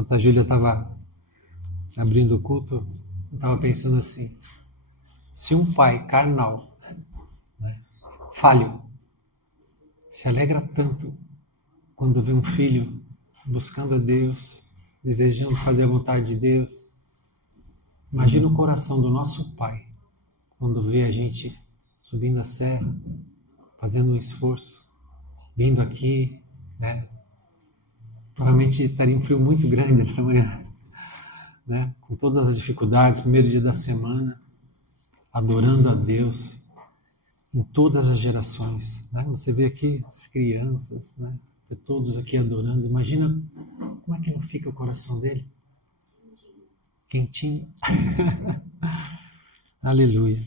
Enquanto a Júlia estava abrindo o culto, eu estava pensando assim, se um pai carnal, né, falho, se alegra tanto quando vê um filho buscando a Deus, desejando fazer a vontade de Deus, imagina o coração do nosso pai quando vê a gente subindo a serra, fazendo um esforço, vindo aqui, né? Provavelmente estaria um frio muito grande essa manhã, né? Com todas as dificuldades, primeiro dia da semana, adorando a Deus em todas as gerações, né? Você vê aqui as crianças, né? Todos aqui adorando. Imagina como é que não fica o coração dele? Quentinho. Aleluia.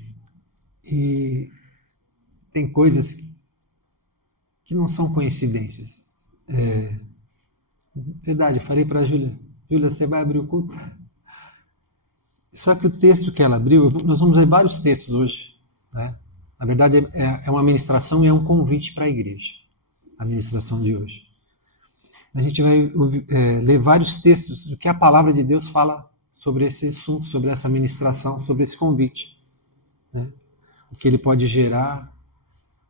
E tem coisas que não são coincidências. Verdade, eu falei para a Júlia, Júlia, você vai abrir o culto? Só que o texto que ela abriu, nós vamos ler vários textos hoje, né? Na verdade, é uma ministração e é um convite para a igreja, a ministração de hoje. A gente vai ler vários textos do que a palavra de Deus fala sobre esse assunto, sobre essa ministração, sobre esse convite, né? O que ele pode gerar,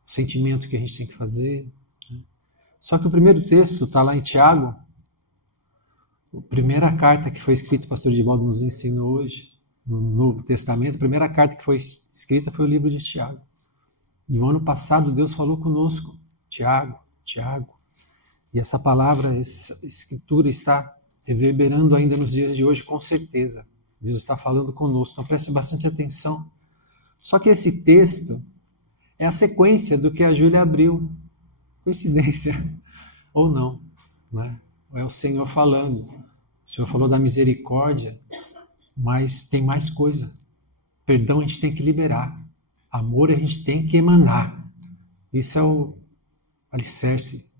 o sentimento que a gente tem que fazer. Né? Só que o primeiro texto está lá em Tiago, a primeira carta que foi escrita, o pastor Edivaldo nos ensinou hoje, no Novo Testamento, a primeira carta que foi escrita foi o livro de Tiago. E o ano passado Deus falou conosco, Tiago, e essa palavra, essa escritura está reverberando ainda nos dias de hoje, com certeza. Deus está falando conosco, então preste bastante atenção. Só que esse texto é a sequência do que a Júlia abriu. Coincidência ou não, né? É o Senhor falando. O Senhor falou da misericórdia, mas tem mais coisa. Perdão a gente tem que liberar. Amor a gente tem que emanar. Isso é o alicerce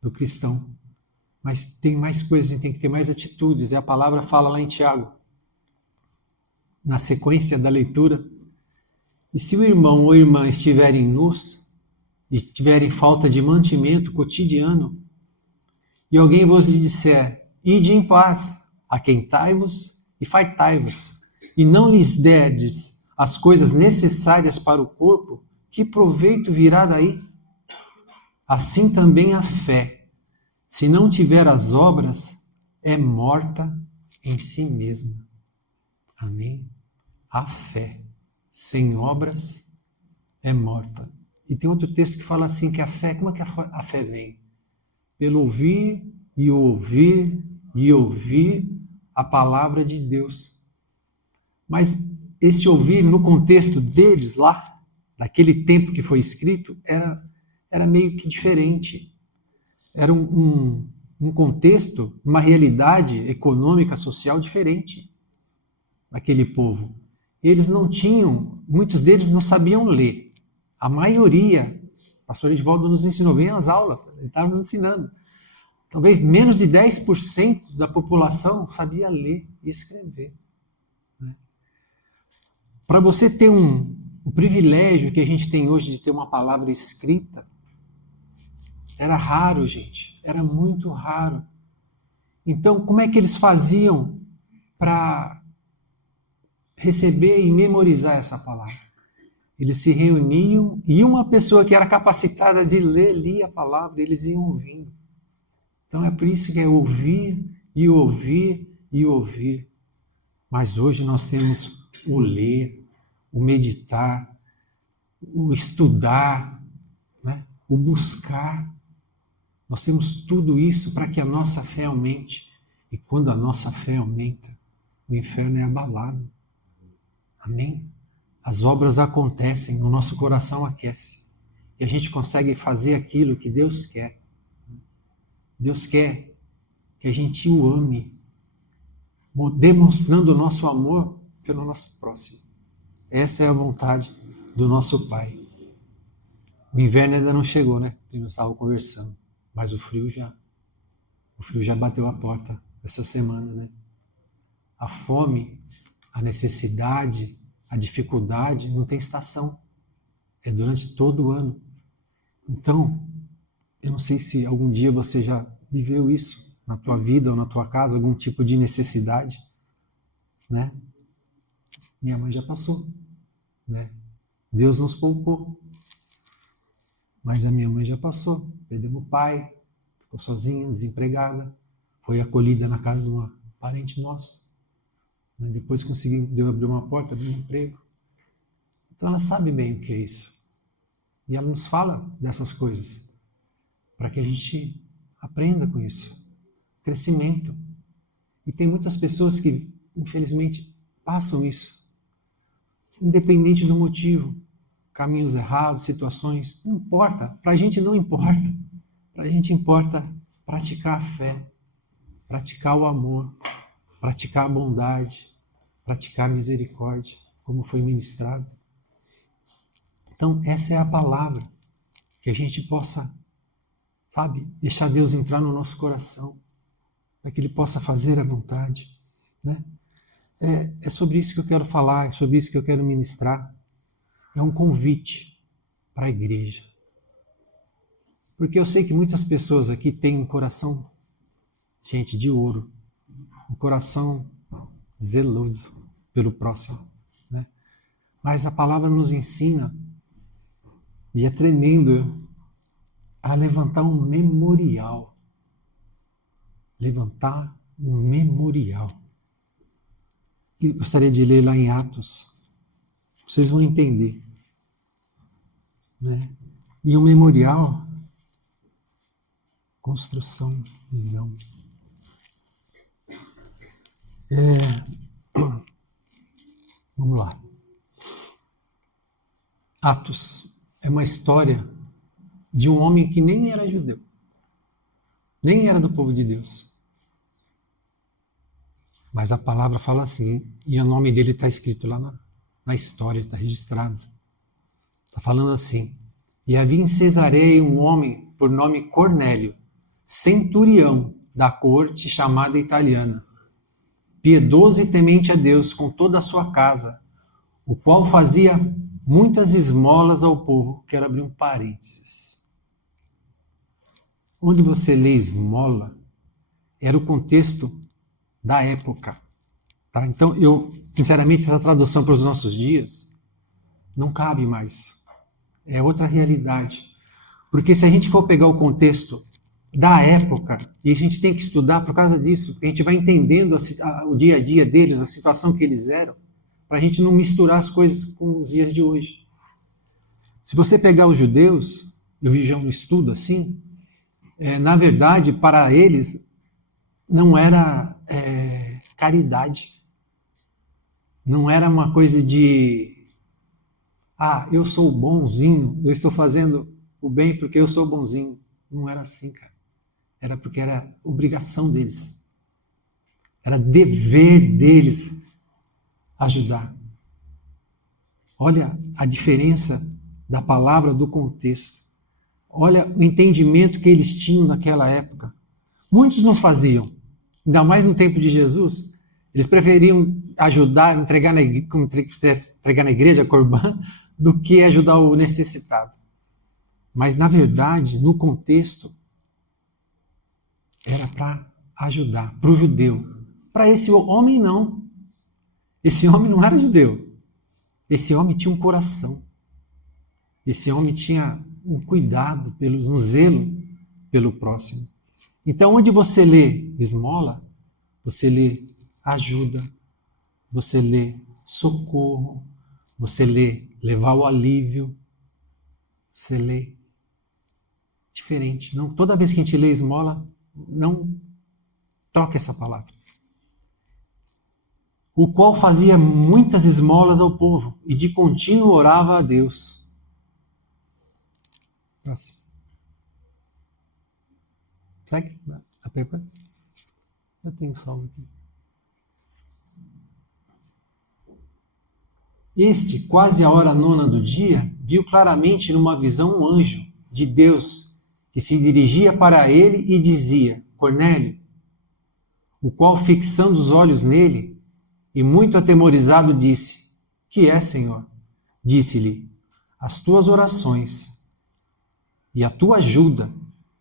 do cristão. Mas tem mais coisas, a gente tem que ter mais atitudes. E a palavra fala lá em Tiago, na sequência da leitura. E se o irmão ou irmã estiverem nus e tiverem falta de mantimento cotidiano, e alguém vos disser, ide em paz, aquentai-vos e fartai-vos, e não lhes derdes as coisas necessárias para o corpo, que proveito virá daí? Assim também a fé, se não tiver as obras, é morta em si mesma. Amém? A fé, sem obras, é morta. E tem outro texto que fala assim, que a fé, como é que a fé vem? Pelo ouvir e ouvir e ouvir a palavra de Deus. Mas esse ouvir, no contexto deles lá, daquele tempo que foi escrito, era meio que diferente. Era um contexto, uma realidade econômica, social diferente daquele povo. Eles não tinham, muitos deles não sabiam ler. A maioria, o pastor Edivaldo nos ensinou bem as aulas, ele estava nos ensinando. Talvez menos de 10% da população sabia ler e escrever. Para você ter o privilégio que a gente tem hoje de ter uma palavra escrita, era raro, gente. Era muito raro. Então, como é que eles faziam para receber e memorizar essa palavra? Eles se reuniam e uma pessoa que era capacitada de ler, lia a palavra, eles iam ouvindo. Então é por isso que é ouvir e ouvir e ouvir. Mas hoje nós temos o ler, o meditar, o estudar, né? O buscar. Nós temos tudo isso para que a nossa fé aumente. E quando a nossa fé aumenta, o inferno é abalado. Amém? As obras acontecem, o nosso coração aquece. E a gente consegue fazer aquilo que Deus quer. Deus quer que a gente o ame, demonstrando o nosso amor pelo nosso próximo. Essa é a vontade do nosso Pai. O inverno ainda não chegou, né? Nós estávamos conversando, mas o frio já bateu a porta essa semana, né? A fome, a necessidade, a dificuldade não tem estação. É durante todo o ano. Então, eu não sei se algum dia você já viveu isso, na tua vida ou na tua casa algum tipo de necessidade, né? Minha mãe já passou, né? Deus nos poupou, mas a minha mãe já passou. Perdemos o pai, ficou sozinha, desempregada, foi acolhida na casa de uma parente nossa, né? Depois conseguiu, Deus abriu uma porta, abriu um emprego. Então ela sabe bem o que é isso. E ela nos fala dessas coisas, para que a gente aprenda com isso. Crescimento. E tem muitas pessoas que, infelizmente, passam isso. Independente do motivo. Caminhos errados, situações. Não importa. Para a gente não importa. Para a gente importa praticar a fé, praticar o amor, praticar a bondade, praticar a misericórdia, como foi ministrado. Então, essa é a palavra. Que a gente possa, sabe, deixar Deus entrar no nosso coração, para que Ele possa fazer a vontade, né? É sobre isso que eu quero falar, é sobre isso que eu quero ministrar. É um convite para a igreja. Porque eu sei que muitas pessoas aqui têm um coração, gente, de ouro, um coração zeloso pelo próximo, né? Mas a palavra nos ensina, e é tremendo, a levantar um memorial. Levantar um memorial. Eu gostaria de ler lá em Atos. Vocês vão entender, né? E um memorial, construção, visão. Vamos lá. Atos é uma história de um homem que nem era judeu, nem era do povo de Deus. Mas a palavra fala assim, e o nome dele está escrito lá na história, está registrado. Está falando assim: e havia em Cesareia um homem por nome Cornélio, centurião da corte chamada italiana, piedoso e temente a Deus com toda a sua casa, o qual fazia muitas esmolas ao povo. Quero abrir um parênteses. Onde você lê esmola, era o contexto da época. Tá? Então, sinceramente, essa tradução para os nossos dias não cabe mais. É outra realidade. Porque se a gente for pegar o contexto da época, e a gente tem que estudar por causa disso, porque a gente vai entendendo o dia a dia deles, a situação que eles eram, para a gente não misturar as coisas com os dias de hoje. Se você pegar os judeus, eu vi já um estudo assim, na verdade, para eles, não era caridade. Não era uma coisa de, eu sou bonzinho, eu estou fazendo o bem porque eu sou bonzinho. Não era assim, cara. Era porque era obrigação deles. Era dever deles ajudar. Olha a diferença da palavra, do contexto. Olha o entendimento que eles tinham naquela época. Muitos não faziam. Ainda mais no tempo de Jesus. Eles preferiam ajudar, entregar na igreja, Corban, do que ajudar o necessitado. Mas, na verdade, no contexto, era para ajudar, para o judeu. Para esse homem, não. Esse homem não era judeu. Esse homem tinha um coração. Esse homem tinha um cuidado, um zelo pelo próximo. Então, onde você lê esmola, você lê ajuda, você lê socorro, você lê levar o alívio, você lê diferente. Não, toda vez que a gente lê esmola, não troque essa palavra. O qual fazia muitas esmolas ao povo e de contínuo orava a Deus. Próximo. Segue. Eu tenho salvo aqui. Este, quase a hora nona do dia, viu claramente numa visão um anjo de Deus que se dirigia para ele e dizia: Cornélio, o qual, fixando os olhos nele e muito atemorizado, disse: Que é, Senhor? Disse-lhe: As tuas orações e a tua ajuda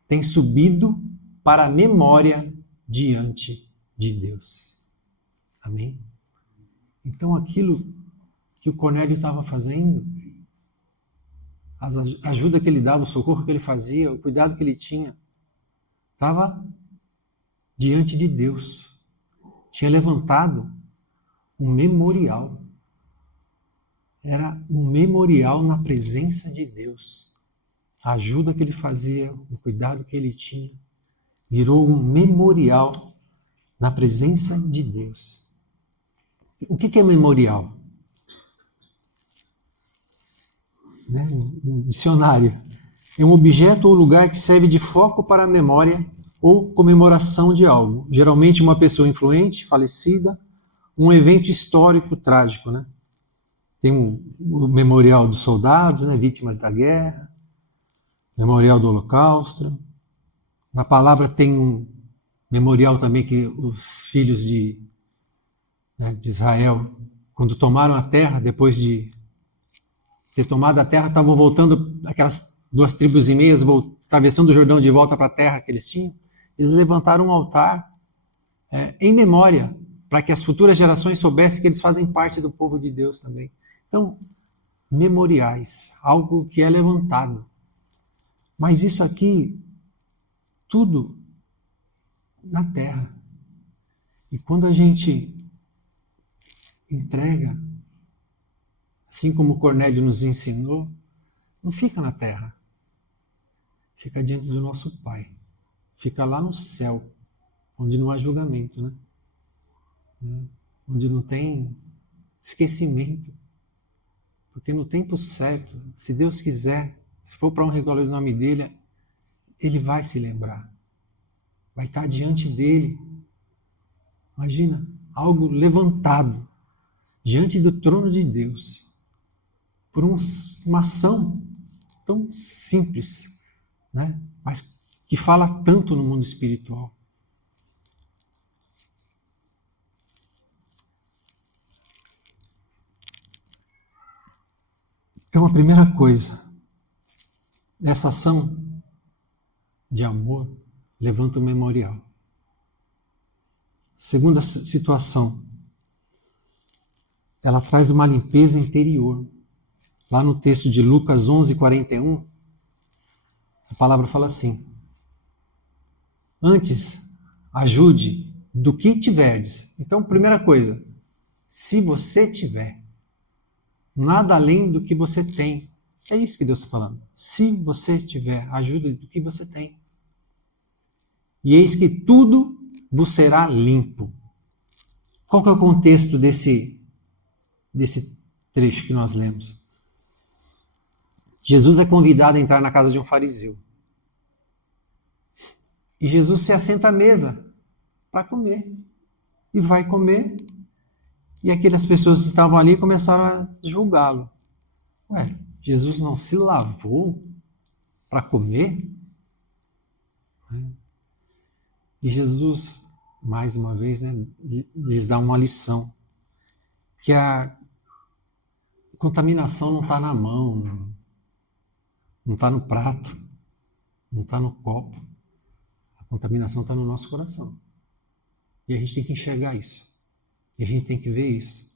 têm subido para a memória diante de Deus. Amém? Então aquilo que o Cornélio estava fazendo, a ajuda que ele dava, o socorro que ele fazia, o cuidado que ele tinha, estava diante de Deus. Tinha levantado um memorial. Era um memorial na presença de Deus. A ajuda que ele fazia, o cuidado que ele tinha, virou um memorial na presença de Deus. O que é memorial? No dicionário, é um objeto ou lugar que serve de foco para a memória ou comemoração de algo. Geralmente uma pessoa influente, falecida, um evento histórico trágico, né? Tem o memorial dos soldados, né, vítimas da guerra, memorial do Holocausto. Na palavra tem um memorial também que os filhos de Israel, quando tomaram a terra, depois de ter tomado a terra, estavam voltando, aquelas 2 tribos e meias, atravessando o Jordão de volta para a terra que eles tinham. Eles levantaram um altar em memória, para que as futuras gerações soubessem que eles fazem parte do povo de Deus também. Então, memoriais, algo que é levantado. Mas isso aqui, tudo na terra. E quando a gente entrega, assim como Cornélio nos ensinou, não fica na terra. Fica diante do nosso Pai. Fica lá no céu, onde não há julgamento, né? Onde não tem esquecimento. Porque no tempo certo, se Deus quiser, se for para honra e glória do nome dele, ele vai se lembrar. Vai estar diante dele. Imagina, algo levantado diante do trono de Deus por uma ação tão simples, né? Mas que fala tanto no mundo espiritual. Então, a primeira coisa, essa ação de amor levanta o memorial. Segunda situação, ela traz uma limpeza interior. Lá no texto de Lucas 11:41, a palavra fala assim: antes, ajude do que tiverdes. Então, primeira coisa, se você tiver, nada além do que você tem. É isso que Deus está falando. Se você tiver, ajuda do que você tem. E eis que tudo vos será limpo. Qual que é o contexto desse trecho que nós lemos? Jesus é convidado a entrar na casa de um fariseu. E Jesus se assenta à mesa para comer. E vai comer. E aquelas pessoas que estavam ali começaram a julgá-lo. Ué, Jesus não se lavou para comer? E Jesus, mais uma vez, lhes dá uma lição. Que a contaminação não está na mão, não está no prato, não está no copo. A contaminação está no nosso coração. E a gente tem que enxergar isso. E a gente tem que ver isso.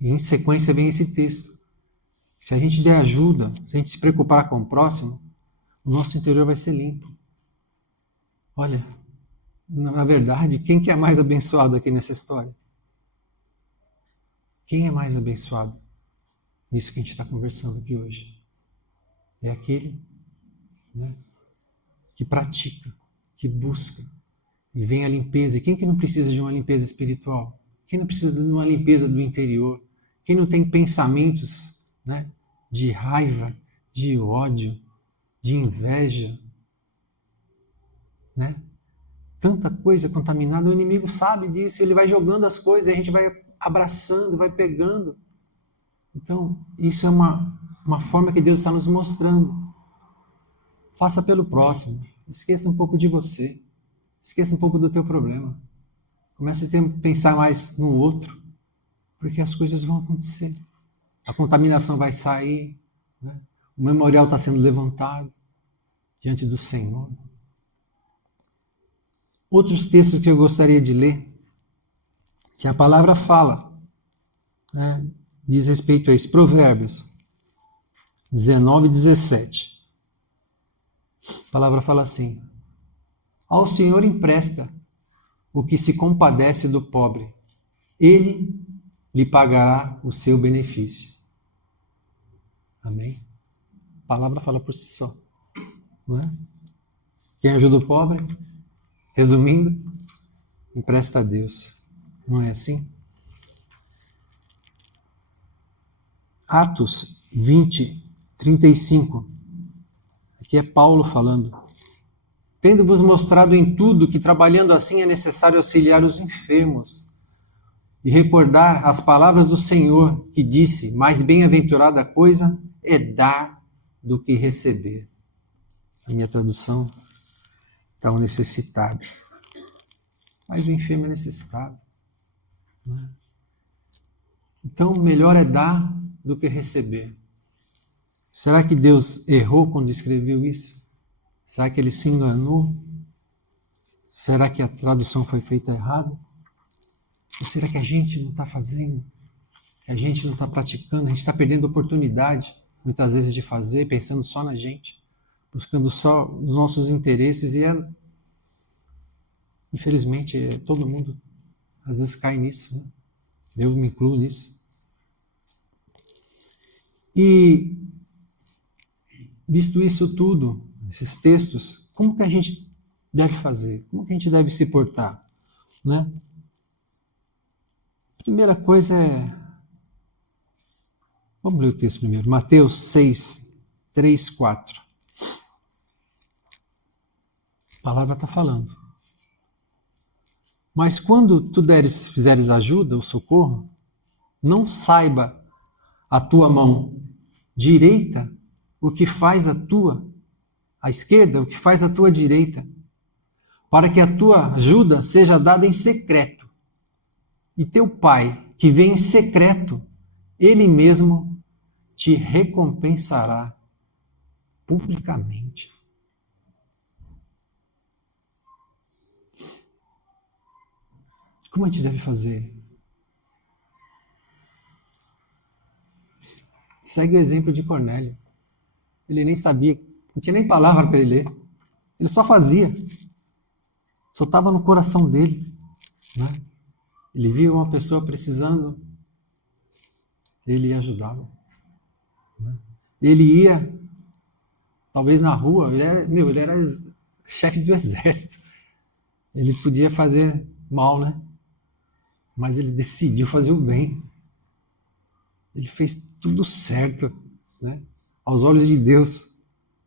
E em sequência vem esse texto. Se a gente der ajuda, se a gente se preocupar com o próximo, o nosso interior vai ser limpo. Olha, na verdade, quem que é mais abençoado aqui nessa história? Quem é mais abençoado nisso que a gente está conversando aqui hoje? É aquele, que pratica, que busca, e vem a limpeza. E quem que não precisa de uma limpeza espiritual? Quem não precisa de uma limpeza do interior? Quem não tem pensamentos, de raiva, de ódio, de inveja, Tanta coisa contaminada, o inimigo sabe disso, ele vai jogando as coisas, a gente vai abraçando, vai pegando. Então, isso é uma forma que Deus está nos mostrando. Faça pelo próximo, esqueça um pouco de você, esqueça um pouco do teu problema. Comece a pensar mais no outro, porque as coisas vão acontecer. A contaminação vai sair, o memorial está sendo levantado diante do Senhor. Outros textos que eu gostaria de ler, que a palavra fala, né, diz respeito a isso. Provérbios 19, 17. A palavra fala assim: ao Senhor empresta o que se compadece do pobre, ele lhe pagará o seu benefício. Amém? A palavra fala por si só. Não é? Quem ajuda o pobre, resumindo, empresta a Deus. Não é assim? Atos 20, 35. Aqui é Paulo falando. Tendo-vos mostrado em tudo que trabalhando assim é necessário auxiliar os enfermos e recordar as palavras do Senhor que disse: mais bem-aventurada coisa é dar do que receber. A minha tradução está o necessitado. Mas o enfermo é necessitado. Né? Então, melhor é dar do que receber. Será que Deus errou quando escreveu isso? Será que ele se enganou? Será que a tradução foi feita errada? Ou será que a gente não está fazendo? Que a gente não está praticando? A gente está perdendo a oportunidade, muitas vezes, de fazer, pensando só na gente, buscando só os nossos interesses e, infelizmente, todo mundo às vezes cai nisso, né? Eu me incluo nisso. E, visto isso tudo, esses textos, como que a gente deve fazer? Como que a gente deve se portar? Né? A primeira coisa é... Vamos ler o texto primeiro. Mateus 6, 3, 4. A palavra está falando. Mas quando tu fizeres ajuda ou socorro, não saiba a tua mão direita o que faz a esquerda, o que faz a tua direita, para que a tua ajuda seja dada em secreto. E teu Pai, que vem em secreto, ele mesmo te recompensará publicamente. Como a gente deve fazer? Segue o exemplo de Cornélio. Ele nem sabia, não tinha nem palavra para ele ler. Ele só fazia. Só estava no coração dele. Né? Ele via uma pessoa precisando, ele ajudava. Né? Ele ia, talvez na rua, ele era chefe do exército. Ele podia fazer mal, né? Mas ele decidiu fazer o bem. Ele fez tudo certo, né? Aos olhos de Deus.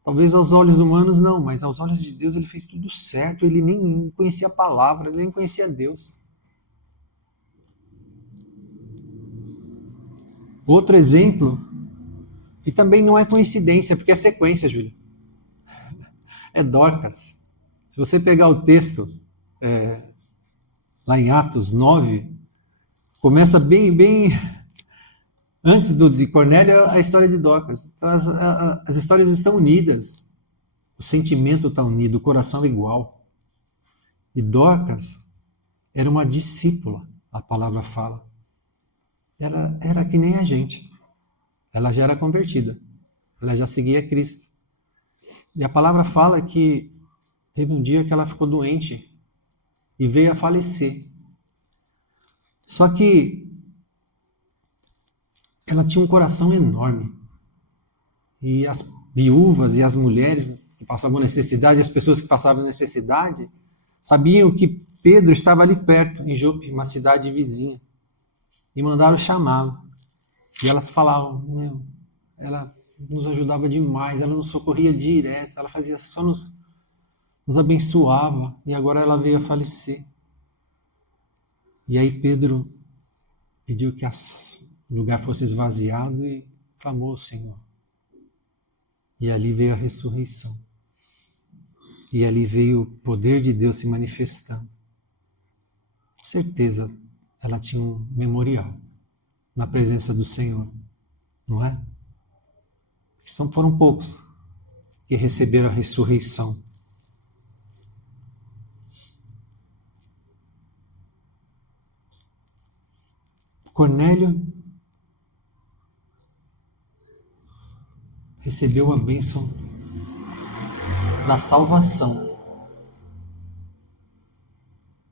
Talvez aos olhos humanos não, mas aos olhos de Deus ele fez tudo certo. Ele nem conhecia a palavra, ele nem conhecia Deus. Outro exemplo, e também não é coincidência, porque é sequência, Júlio. É Dorcas. Se você pegar o texto lá em Atos 9, começa bem antes de Cornélio, a história de Dorcas. As histórias estão unidas. O sentimento está unido, o coração é igual. E Dorcas era uma discípula, a palavra fala. Ela era que nem a gente. Ela já era convertida. Ela já seguia Cristo. E a palavra fala que teve um dia que ela ficou doente e veio a falecer. Só que ela tinha um coração enorme. E as viúvas e as mulheres que passavam necessidade, as pessoas que passavam necessidade, sabiam que Pedro estava ali perto, em Jope, uma cidade vizinha. E mandaram chamá-lo. E elas falavam, ela nos ajudava demais, ela nos socorria direto, ela fazia só nos abençoava, e agora ela veio a falecer. E aí Pedro pediu que o lugar fosse esvaziado e clamou ao Senhor. E ali veio a ressurreição. E ali veio o poder de Deus se manifestando. Com certeza ela tinha um memorial na presença do Senhor, não é? Foram poucos que receberam a ressurreição. Cornélio recebeu a bênção da salvação.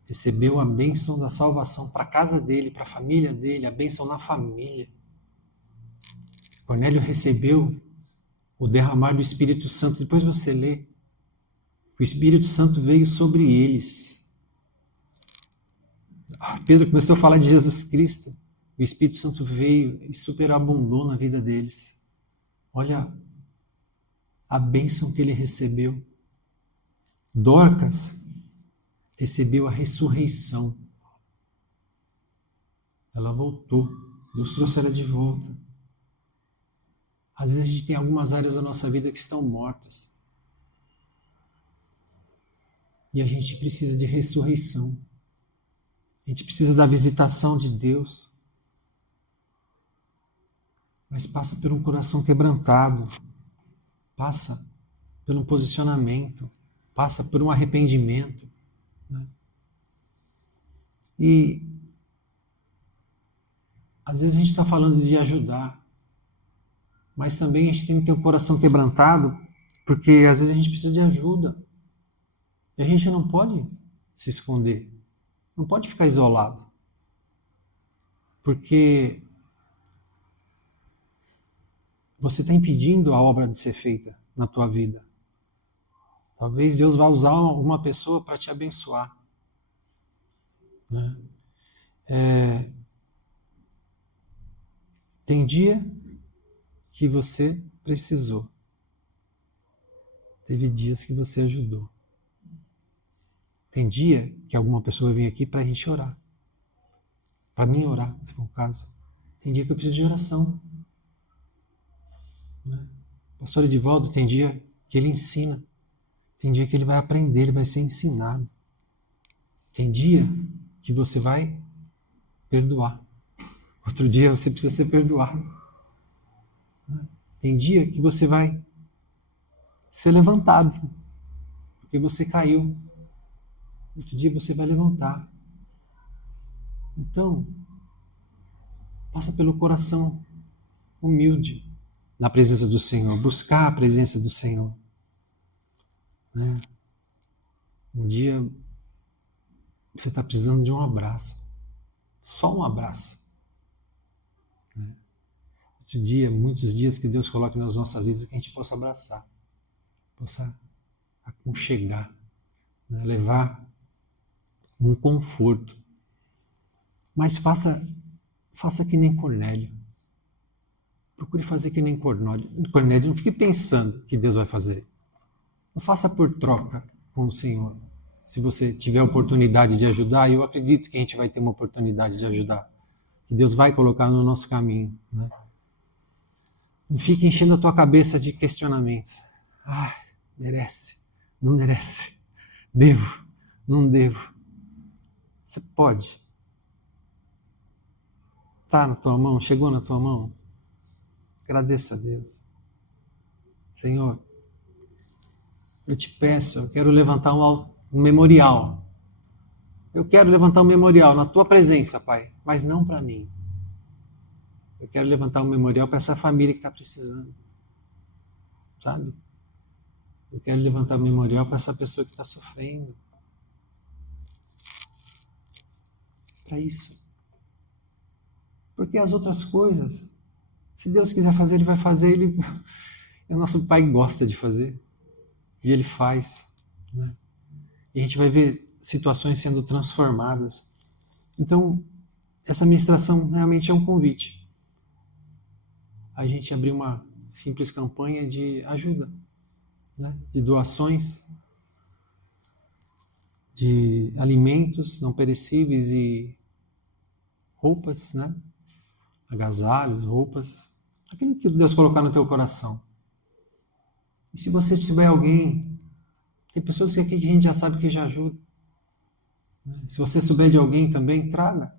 Recebeu a bênção da salvação para a casa dele, para a família dele, a bênção na família. Cornélio recebeu o derramar do Espírito Santo. Depois você lê. O Espírito Santo veio sobre eles. Pedro começou a falar de Jesus Cristo. O Espírito Santo veio e superabundou na vida deles. Olha a bênção que ele recebeu. Dorcas recebeu a ressurreição. Ela voltou. Deus trouxe ela de volta. Às vezes a gente tem algumas áreas da nossa vida que estão mortas. E a gente precisa de ressurreição. A gente precisa da visitação de Deus. Mas passa por um coração quebrantado. Passa por um posicionamento. Passa por um arrependimento. Né? E às vezes a gente está falando de ajudar. Mas também a gente tem que ter um coração quebrantado, porque às vezes a gente precisa de ajuda. E a gente não pode se esconder. Não pode ficar isolado. Porque você está impedindo a obra de ser feita na tua vida. Talvez Deus vá usar uma pessoa para te abençoar. Né? Tem dia que você precisou. Teve dias que você ajudou. Tem dia que alguma pessoa vem aqui para a gente orar. Para mim orar, se for o caso. Tem dia que eu preciso de oração. Né? O pastor Edivaldo tem dia que ele ensina. Tem dia que ele vai aprender, ele vai ser ensinado. Tem dia que você vai perdoar. Outro dia você precisa ser perdoado. Né? Tem dia que você vai ser levantado. Porque você caiu. Outro dia você vai levantar. Então, passa pelo coração humilde na presença do Senhor. Buscar a presença do Senhor. Né? Um dia você está precisando de um abraço. Só um abraço. Né? Outro dia, muitos dias que Deus coloca nas nossas vidas que a gente possa abraçar. Possa aconchegar. Né? Levar um conforto. Mas faça que nem Cornélio. Procure fazer que nem Cornélio. Não fique pensando que Deus vai fazer. Não faça por troca com o Senhor. Se você tiver a oportunidade de ajudar, eu acredito que a gente vai ter uma oportunidade de ajudar. Que Deus vai colocar no nosso caminho. Né? Não fique enchendo a tua cabeça de questionamentos. Ah, merece. Não merece. Devo. Não devo. Você pode. Está na tua mão? Chegou na tua mão? Agradeça a Deus. Senhor, eu te peço, eu quero levantar um memorial. Eu quero levantar um memorial na tua presença, Pai, mas não para mim. Eu quero levantar um memorial para essa família que está precisando. Sabe? Eu quero levantar um memorial para essa pessoa que está sofrendo. Para isso. Porque as outras coisas, se Deus quiser fazer, Ele vai fazer. O nosso Pai gosta de fazer. E Ele faz. Né? E a gente vai ver situações sendo transformadas. Então, essa ministração realmente é um convite. A gente abrir uma simples campanha de ajuda. Né? De doações. De alimentos não perecíveis e roupas, né? Agasalhos, roupas, aquilo que Deus colocar no teu coração. E se você tiver alguém, tem pessoas que aqui a gente já sabe que já ajuda. Se você souber de alguém também, traga.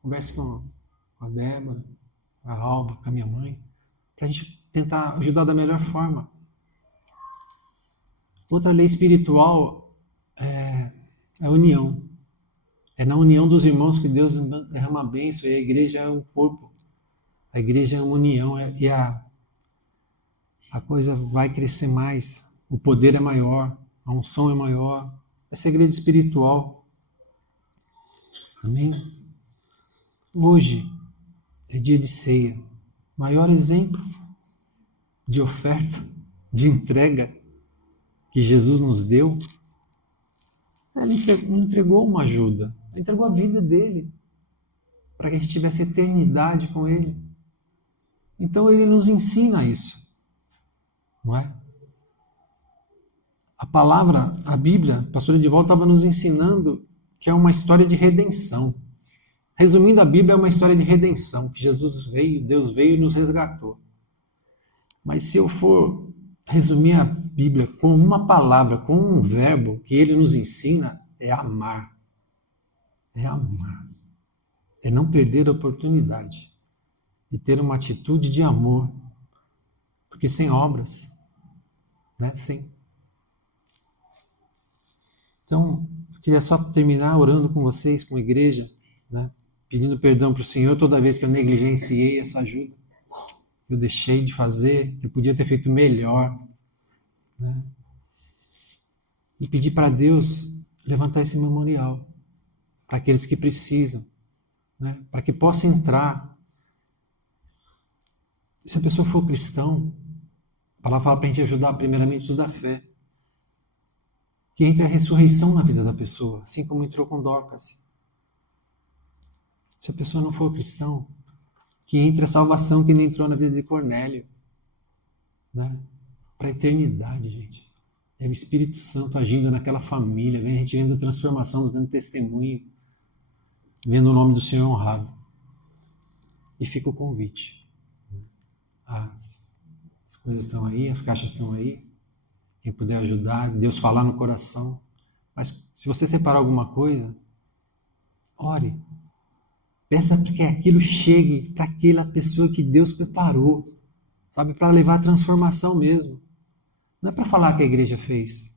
Converse com a Débora, a Alba, com a minha mãe, para a gente tentar ajudar da melhor forma. Outra lei espiritual é a união. É na união dos irmãos que Deus derrama a bênção, e a igreja é um corpo. A igreja é uma união, e a coisa vai crescer mais. O poder é maior, a unção é maior. É segredo espiritual. Amém? Hoje é dia de ceia. Maior exemplo de oferta, de entrega que Jesus nos deu. Ele não entregou uma ajuda, ele entregou a vida dele para que a gente tivesse eternidade com ele. Então ele nos ensina isso, não é? A palavra, a Bíblia, o pastor Edivaldo estava nos ensinando que é uma história de redenção. Resumindo, a Bíblia é uma história de redenção, que Jesus veio, Deus veio e nos resgatou. Mas se eu for resumir a Bíblia com uma palavra, com um verbo que ele nos ensina, é amar. É amar. É não perder a oportunidade de ter uma atitude de amor. Porque sem obras, né? Sem. Então, eu queria só terminar orando com vocês, com a igreja, né? Pedindo perdão para o Senhor toda vez que eu negligenciei essa ajuda. Eu deixei de fazer, eu podia ter feito melhor, né? E pedir para Deus levantar esse memorial para aqueles que precisam, né? Para que possa entrar. Se a pessoa for cristão, a palavra fala para a gente ajudar primeiramente os da fé. Que entre a ressurreição na vida da pessoa, assim como entrou com Dorcas. Se a pessoa não for cristão, que entre a salvação que nem entrou na vida de Cornélio, né? Para a eternidade, gente. É o Espírito Santo agindo naquela família, vem a gente vendo a transformação, dando testemunho, vendo o nome do Senhor honrado. E fica o convite. As coisas estão aí, as caixas estão aí. Quem puder ajudar, Deus falar no coração. Mas se você separar alguma coisa, ore. Peça para que aquilo chegue para aquela pessoa que Deus preparou, sabe? Para levar a transformação mesmo. Não é para falar que a igreja fez.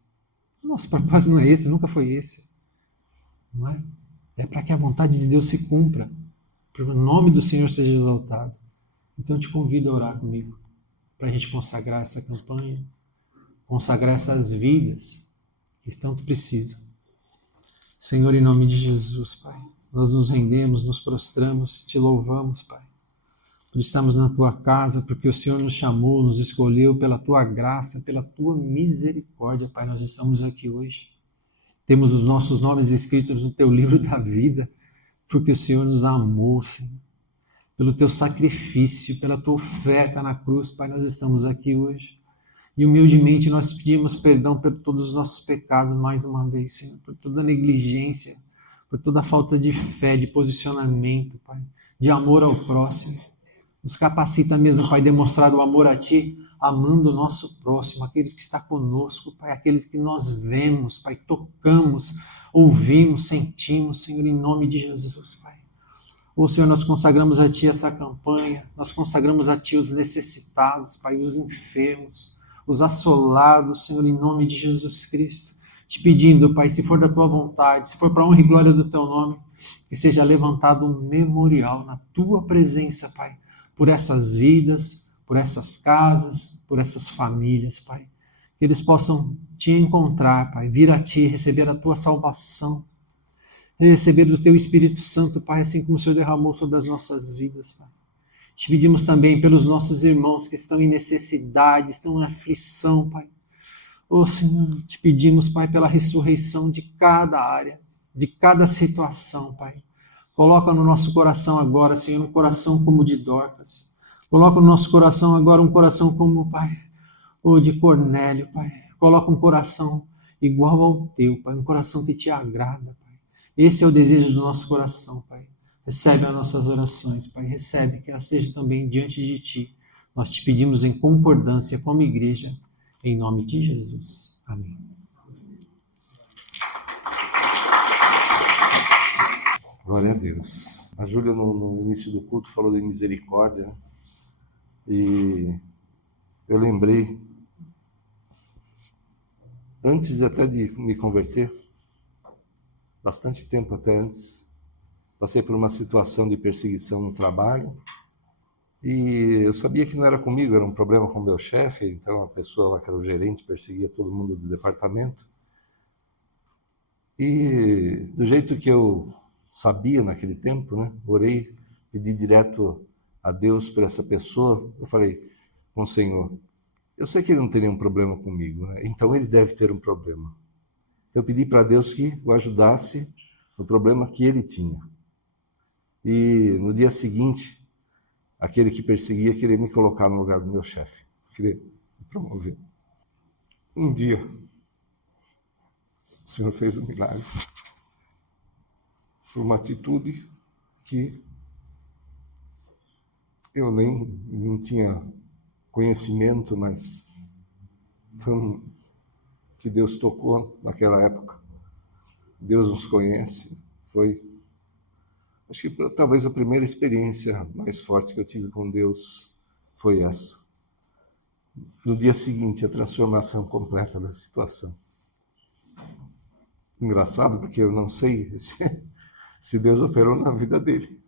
Nosso propósito não é esse, nunca foi esse. Não é? É para que a vontade de Deus se cumpra, para que o nome do Senhor seja exaltado. Então eu te convido a orar comigo, para a gente consagrar essa campanha, consagrar essas vidas que tanto precisam. Senhor, em nome de Jesus, Pai, nós nos rendemos, nos prostramos, te louvamos, Pai, por estarmos na tua casa, porque o Senhor nos chamou, nos escolheu pela tua graça, pela tua misericórdia, Pai, nós estamos aqui hoje. Temos os nossos nomes escritos no teu livro da vida, porque o Senhor nos amou, Senhor. Pelo teu sacrifício, pela tua oferta na cruz, Pai, nós estamos aqui hoje. E humildemente nós pedimos perdão por todos os nossos pecados mais uma vez, Senhor, por toda negligência, por toda falta de fé, de posicionamento, Pai, de amor ao próximo. Nos capacita mesmo, Pai, demonstrar o amor a Ti, amando o nosso próximo, aquele que está conosco, Pai, aquele que nós vemos, Pai, tocamos, ouvimos, sentimos, Senhor, em nome de Jesus, Pai. Ô Senhor, nós consagramos a Ti essa campanha, nós consagramos a Ti os necessitados, Pai, os enfermos, os assolados, Senhor, em nome de Jesus Cristo. Te pedindo, Pai, se for da Tua vontade, se for para a honra e glória do Teu nome, que seja levantado um memorial na Tua presença, Pai, por essas vidas, por essas casas, por essas famílias, Pai. Que eles possam Te encontrar, Pai, vir a Ti, receber a Tua salvação, receber do Teu Espírito Santo, Pai, assim como o Senhor derramou sobre as nossas vidas, Pai. Te pedimos também pelos nossos irmãos que estão em necessidade, estão em aflição, Pai. Ô Senhor, te pedimos, Pai, pela ressurreição de cada área, de cada situação, Pai. Coloca no nosso coração agora, Senhor, um coração como o de Dorcas. Coloca no nosso coração agora um coração como, Pai, o de Cornélio, Pai. Coloca um coração igual ao Teu, Pai, um coração que Te agrada, Pai. Esse é o desejo do nosso coração, Pai. Recebe as nossas orações, Pai. Recebe que elas estejam também diante de Ti. Nós te pedimos em concordância como igreja, em nome de Jesus. Amém. Glória a Deus. A Júlia, no início do culto, falou de misericórdia, né? E eu lembrei, antes até de me converter, bastante tempo até antes, passei por uma situação de perseguição no trabalho, e eu sabia que não era comigo, era um problema com o meu chefe, então a pessoa lá que era o gerente perseguia todo mundo do departamento. E do jeito que eu sabia naquele tempo, né, orei, pedi direto a Deus por essa pessoa, eu falei com o Senhor, eu sei que ele não tem nenhum problema comigo, né, então ele deve ter um problema. Eu pedi para Deus que o ajudasse no problema que ele tinha. E no dia seguinte, aquele que perseguia queria me colocar no lugar do meu chefe, queria me promover. Um dia, o Senhor fez um milagre. Foi uma atitude que eu nem não tinha conhecimento, mas foi que Deus tocou naquela época. Deus nos conhece. Foi, acho que talvez a primeira experiência mais forte que eu tive com Deus foi essa. No dia seguinte, a transformação completa da situação. Engraçado, porque eu não sei se Deus operou na vida dele,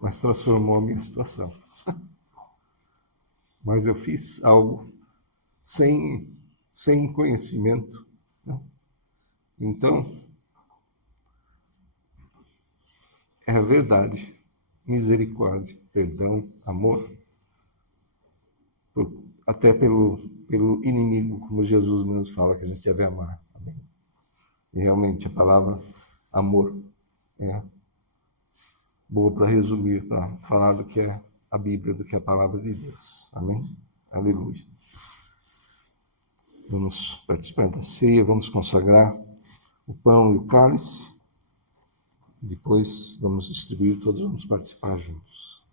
mas transformou a minha situação. Mas eu fiz algo sem conhecimento, né? Então, é a verdade, misericórdia, perdão, amor, até pelo inimigo, como Jesus mesmo fala, que a gente deve amar. Amém? E realmente a palavra amor é boa para resumir, para falar do que é a Bíblia, do que é a palavra de Deus. Amém? Aleluia. Vamos participar da ceia, vamos consagrar o pão e o cálice. Depois vamos distribuir, todos vamos participar juntos.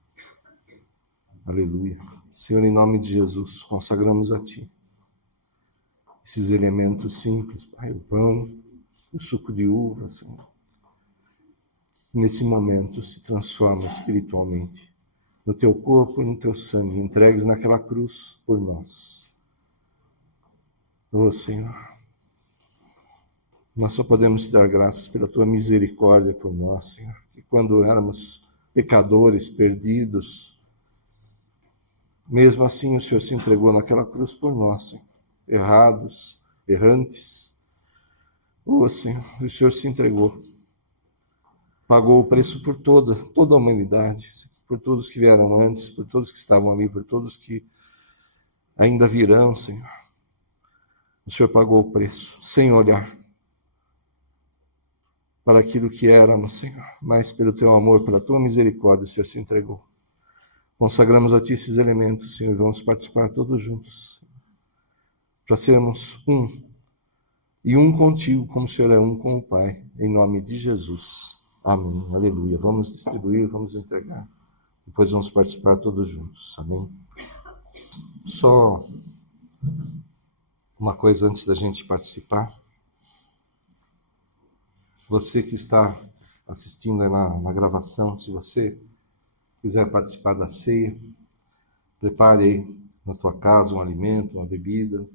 Aleluia. Senhor, em nome de Jesus, consagramos a Ti esses elementos simples, Pai, o pão, o suco de uva, Senhor. Nesse momento se transforma espiritualmente no Teu corpo e no Teu sangue, entregues naquela cruz por nós. Oh, Senhor, nós só podemos te dar graças pela Tua misericórdia por nós, Senhor. Que quando éramos pecadores, perdidos, mesmo assim o Senhor se entregou naquela cruz por nós, Senhor. Errados, errantes. Oh, Senhor, o Senhor se entregou. Pagou o preço por toda a humanidade, por todos que vieram antes, por todos que estavam ali, por todos que ainda virão, Senhor. O Senhor pagou o preço, sem olhar para aquilo que éramos, Senhor, mas pelo Teu amor, pela Tua misericórdia, o Senhor se entregou. Consagramos a Ti esses elementos, Senhor, e vamos participar todos juntos, para sermos um, e um contigo, como o Senhor é um com o Pai, em nome de Jesus. Amém. Aleluia. Vamos distribuir, vamos entregar. Depois vamos participar todos juntos. Amém. Só uma coisa antes da gente participar. Você que está assistindo aí na gravação, se você quiser participar da ceia, prepare aí na tua casa um alimento, uma bebida.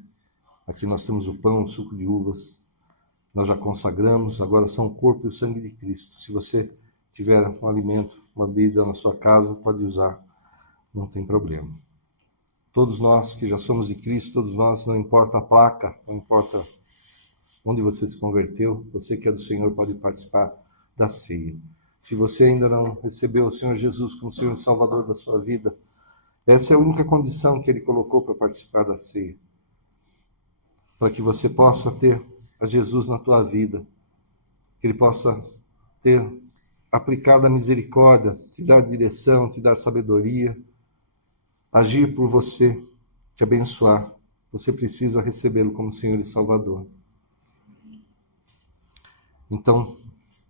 Aqui nós temos o pão, o suco de uvas. Nós já consagramos, agora são o corpo e o sangue de Cristo. Se você tiver um alimento, uma bebida na sua casa, pode usar, não tem problema. Todos nós que já somos de Cristo, todos nós, não importa a placa, não importa onde você se converteu, você que é do Senhor pode participar da ceia. Se você ainda não recebeu o Senhor Jesus como Senhor e Salvador da sua vida, essa é a única condição que Ele colocou para participar da ceia. Para que você possa ter a Jesus na tua vida, que Ele possa ter aplicado a misericórdia, te dar direção, te dar sabedoria, agir por você, te abençoar. Você precisa recebê-lo como Senhor e Salvador. Então,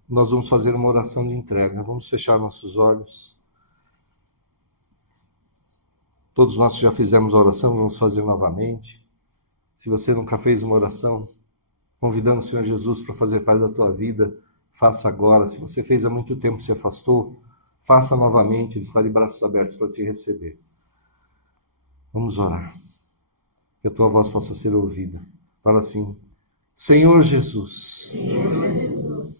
nós vamos fazer uma oração de entrega. Vamos fechar nossos olhos. Todos nós que já fizemos a oração, vamos fazer novamente. Se você nunca fez uma oração, convidando o Senhor Jesus para fazer parte da tua vida, faça agora. Se você fez há muito tempo e se afastou, faça novamente. Ele está de braços abertos para te receber. Vamos orar. Que a tua voz possa ser ouvida. Fala assim: Senhor Jesus,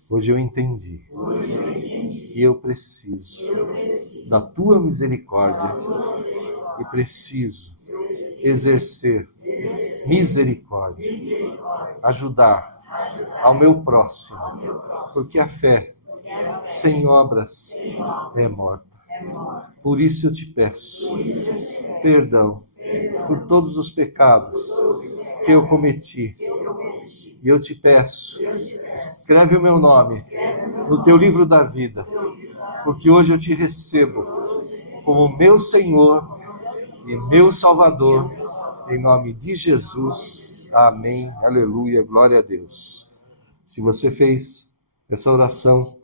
hoje eu entendi que eu preciso da tua misericórdia e preciso exercer misericórdia, ajudar ao meu próximo, porque a fé sem obras é morta. Por isso eu te peço perdão por todos os pecados que eu cometi. E eu te peço, escreve o meu nome no teu livro da vida, porque hoje eu te recebo como meu Senhor e meu Salvador, em nome de Jesus. Amém, aleluia, glória a Deus. Se você fez essa oração,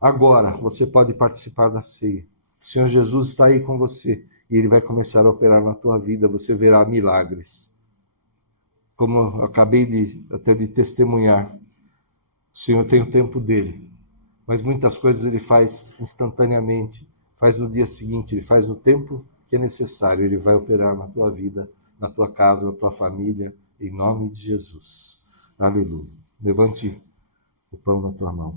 agora você pode participar da ceia. O Senhor Jesus está aí com você e Ele vai começar a operar na tua vida, você verá milagres. Como eu acabei até de testemunhar, o Senhor tem o tempo dele, mas muitas coisas Ele faz instantaneamente, faz no dia seguinte, Ele faz no tempo que é necessário. Ele vai operar na tua vida, na tua casa, na tua família, em nome de Jesus. Aleluia. Levante o pão na tua mão.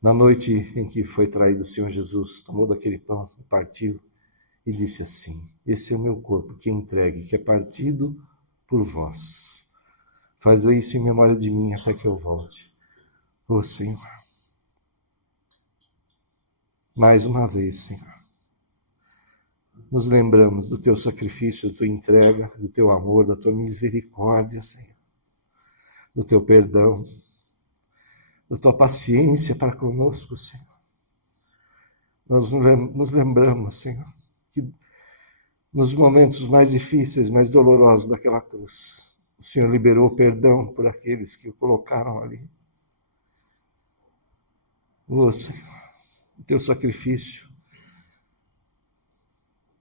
Na noite em que foi traído, o Senhor Jesus tomou daquele pão, partiu e disse assim: esse é o meu corpo que é entregue, que é partido por vós. Faz isso em memória de mim até que eu volte. Ô Senhor, mais uma vez, Senhor, nos lembramos do teu sacrifício, da tua entrega, do teu amor, da tua misericórdia, Senhor, do teu perdão, da tua paciência para conosco, Senhor. Nós nos lembramos, Senhor, que nos momentos mais difíceis, mais dolorosos daquela cruz, o Senhor liberou perdão por aqueles que o colocaram ali. Ô Senhor, o teu sacrifício,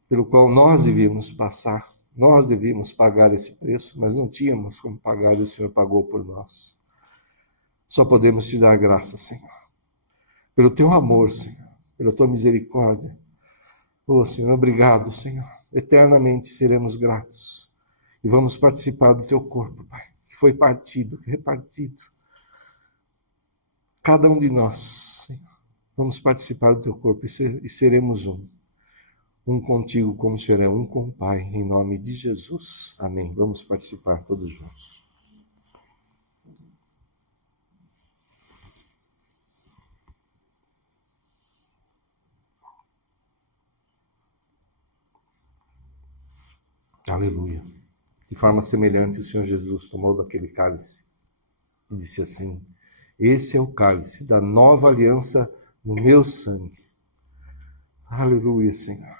pelo qual nós devíamos passar, nós devíamos pagar esse preço, mas não tínhamos como pagar e o Senhor pagou por nós. Só podemos te dar graça, Senhor, pelo teu amor, Senhor, pela tua misericórdia. Ô Senhor, obrigado, Senhor. Eternamente seremos gratos e vamos participar do teu corpo, Pai, que foi partido, repartido. Cada um de nós, Senhor, vamos participar do teu corpo e seremos um contigo como o Senhor é um com o Pai, em nome de Jesus. Amém. Vamos participar todos juntos. Aleluia. De forma semelhante, o Senhor Jesus tomou daquele cálice e disse assim: esse é o cálice da nova aliança no meu sangue. Aleluia, Senhor.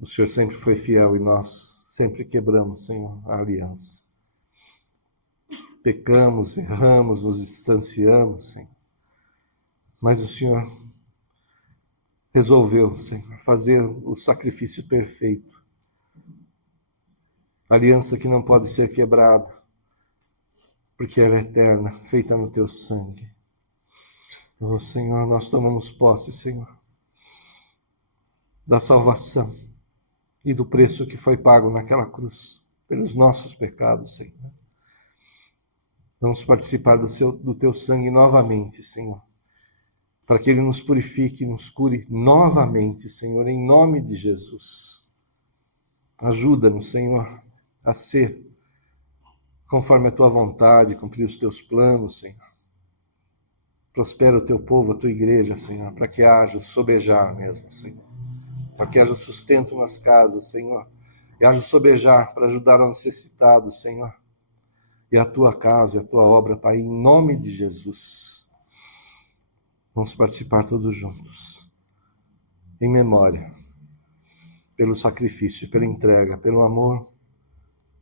O Senhor sempre foi fiel e nós sempre quebramos, Senhor, a aliança. Pecamos, erramos, nos distanciamos, Senhor. Mas o Senhor resolveu, Senhor, fazer o sacrifício perfeito. Aliança que não pode ser quebrada, porque ela é eterna, feita no teu sangue. Oh, Senhor, nós tomamos posse, Senhor, da salvação e do preço que foi pago naquela cruz pelos nossos pecados, Senhor. Vamos participar do teu sangue novamente, Senhor, para que Ele nos purifique e nos cure novamente, Senhor, em nome de Jesus. Ajuda-nos, Senhor, a ser conforme a tua vontade, cumprir os teus planos, Senhor. Prospera o teu povo, a tua igreja, Senhor, para que haja sobejar mesmo, Senhor. Para que haja sustento nas casas, Senhor. E haja sobejar para ajudar o necessitado, Senhor. E a tua casa, a tua obra, Pai, em nome de Jesus. Vamos participar todos juntos, em memória, pelo sacrifício, pela entrega, pelo amor,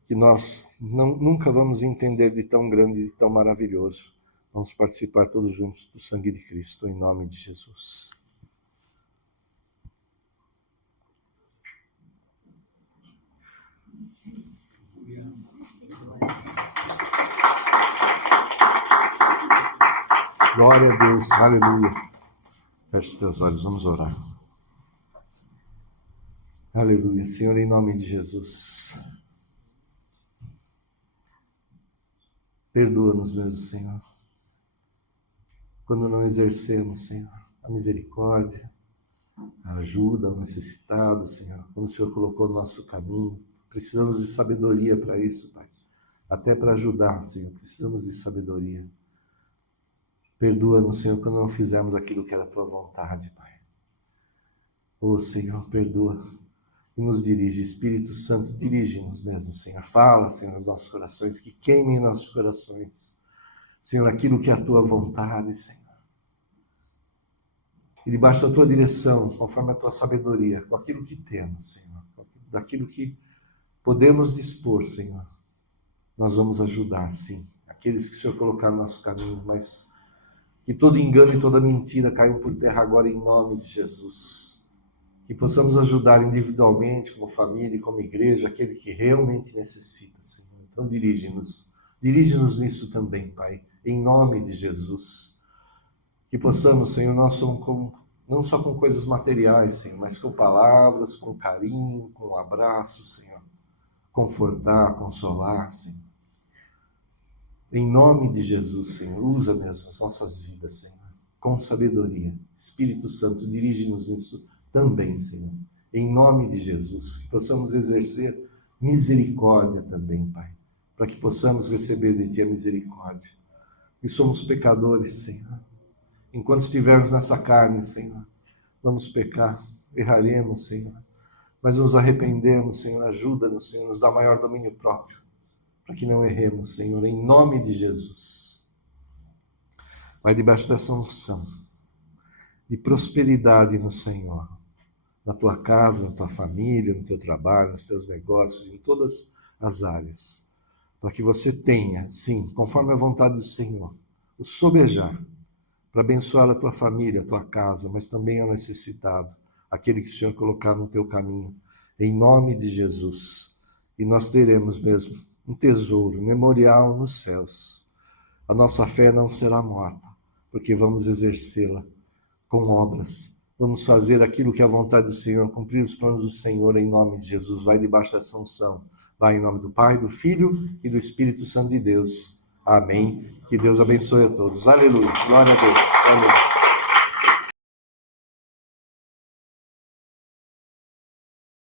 que nós nunca vamos entender de tão grande e de tão maravilhoso. Vamos participar todos juntos do sangue de Cristo, em nome de Jesus. Glória a Deus, aleluia. Feche os teus olhos, vamos orar. Aleluia, Senhor, em nome de Jesus. Perdoa-nos mesmo, Senhor, quando não exercemos, Senhor, a misericórdia, a ajuda ao necessitado, Senhor, quando o Senhor colocou no nosso caminho. Precisamos de sabedoria para isso, Pai. Até para ajudar, Senhor, precisamos de sabedoria. Perdoa-nos, Senhor, quando não fizemos aquilo que era a Tua vontade, Pai. Ô, Senhor, perdoa e nos dirige. Espírito Santo, dirige-nos mesmo, Senhor. Fala, Senhor, nos nossos corações, que queime em nossos corações, Senhor, aquilo que é a Tua vontade, Senhor. E debaixo da Tua direção, conforme a Tua sabedoria, com aquilo que temos, Senhor, daquilo que podemos dispor, Senhor, nós vamos ajudar, sim, aqueles que o Senhor colocar no nosso caminho, mas que todo engano e toda mentira caiam por terra agora em nome de Jesus. Que possamos ajudar individualmente, como família e como igreja, aquele que realmente necessita, Senhor. Então dirige-nos nisso também, Pai, em nome de Jesus. Que possamos, Senhor, não só com coisas materiais, Senhor, mas com palavras, com carinho, com um abraço, Senhor. Confortar, consolar, Senhor. Em nome de Jesus, Senhor, usa mesmo as nossas vidas, Senhor, com sabedoria. Espírito Santo, dirige-nos nisso também, Senhor. Em nome de Jesus, que possamos exercer misericórdia também, Pai, para que possamos receber de Ti a misericórdia. E somos pecadores, Senhor. Enquanto estivermos nessa carne, Senhor, vamos pecar, erraremos, Senhor. Mas nos arrependemos, Senhor, ajuda-nos, Senhor, nos dá maior domínio próprio, para que não erremos, Senhor, em nome de Jesus. Vai debaixo dessa unção de prosperidade no Senhor, na tua casa, na tua família, no teu trabalho, nos teus negócios, em todas as áreas, para que você tenha, sim, conforme a vontade do Senhor, o sobejar, para abençoar a tua família, a tua casa, mas também ao necessitado, aquele que o Senhor colocar no teu caminho, em nome de Jesus. E nós teremos mesmo um tesouro, um memorial nos céus. A nossa fé não será morta, porque vamos exercê-la com obras. Vamos fazer aquilo que é a vontade do Senhor, cumprir os planos do Senhor em nome de Jesus. Vai debaixo dessa unção. Vai em nome do Pai, do Filho e do Espírito Santo de Deus. Amém. Que Deus abençoe a todos. Aleluia. Glória a Deus. Aleluia.